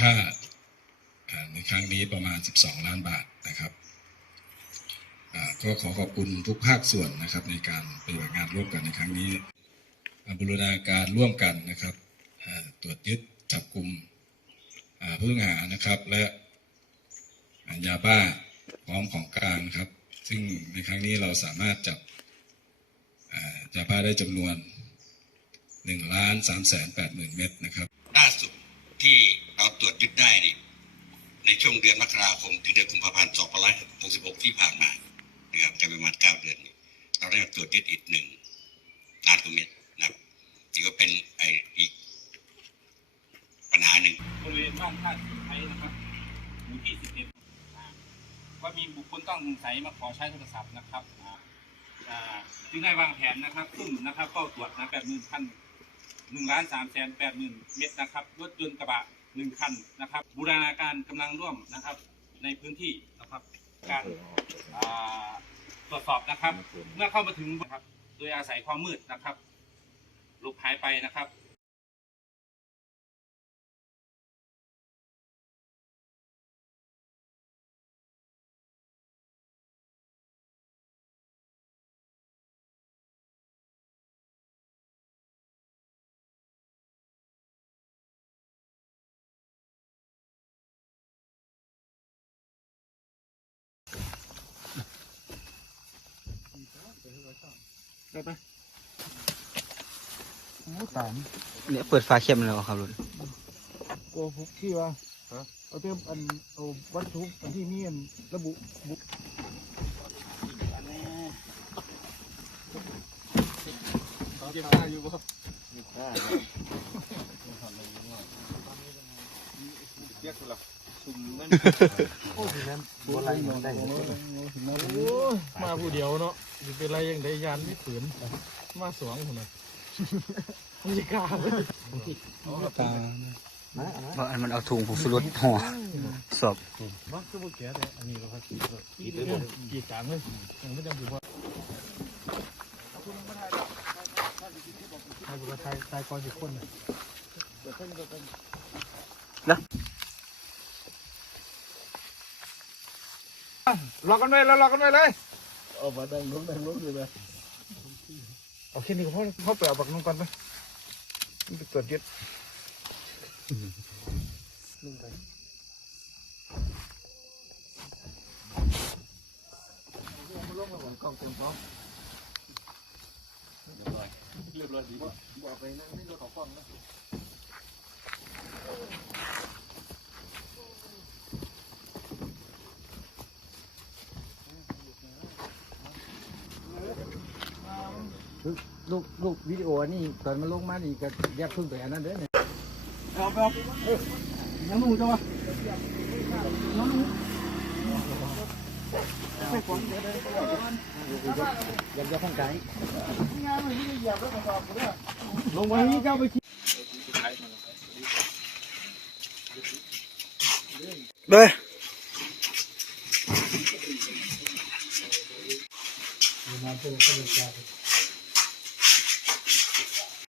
ค่าในครั้งนี้ประมาณ 12 ล้านบาทนะครับก็ขอขอบคุณทุกภาคส่วนนะครับในการปฏิบัติงานร่วมกันในครั้งนี้บูรณาการร่วมกันนะครับตรวจยึดจับกลุ่มผู้ต้องหานะครับ และยาบ้าพร้อมของกลางครับ ซึ่งในครั้งนี้เราสามารถจับยาบ้าได้จำนวน1ล้าน3แสน8หมื่นเม็ดนะครับ ล่าสุดที่เราตรวจ ยึดได้นี่ในช่วงเดือนมกราคมถึงเดือนกุมภาพันธ์2566 ที่ผ่านมานะครับแต่ประมาณ 9 เดือนนี้เราได้ตรวจยึดอีกหนึ่งล้านกว่าเม็ดนะครับนี่ก็เป็นไออีกปัญหาหนึ่งบริเวณบ้านท่าสีไทยนะครับหมู่ที่11อ่าว่ามีบุคคลต้องสงสัยมาขอใช้โทรศัพท์นะครับอ่าอ่าจึงได้วางแผนนะครับซึ่งนะครับเข้าตรวจนะแปดหมื่นพันหนึ่งล้านสามแสนแปดหมื่นเมตรนะครับรถยนต์กระบะ หนึ่งคันนะครับ บูรณาการกำลังร่วมนะครับ ในพื้นที่นะครับการตรวจสอบนะครับ เมื่อเข้ามาถึงนะครับ โดยอาศัยความมืดนะครับหลบหายไปนะครับ สามเนี่ยเปิดฟ้าเข้มแล้วครับลุงโกหกที่ว่าเอาเติมอันเอาวัตถุอันที่มีอันระบุบุเก็บได้อยู่ป่ะเก็บได้เรียกคุณละสุ่มนั่นโอ้ยนั่นบัวไหล มาผู้เดียวเนาะจะเป็นไรยังได้ยันไม่ขืนมาสวงคนน่ะไม่กล้าเลยเพราะอันมันเอาถุงผงสุรสห่อสอบมันคือบุกแก่แต่อันนี้เราครับกีดกีดเลยกีดจางเลยยังไม่จำเป็นว่าใครบุกไทยตายก่อนสิคนนะ รอกันไว้แล้วรอกันไว้เลยเอามาดังล้มดังล้มอยู่เลยเอาแค่นี้ก็พอเขาไปเอาบักน้องก่อนไปมันไปตรวจยึดลุงไป ลูกลูกวิดีโอนี่ตอนมันลงมานี่ก็แยกพึ่งไปอันนั้นเด้อเนี่ยเอาเอาเออยังนุ่งจังวะยังนุ่งไม่ควรเดี๋ยวเดี๋ยวเดี๋ยวยังจะข้างไกลลงมานี่เจ้าไปคิดเลยมาเป็นข้าราชกา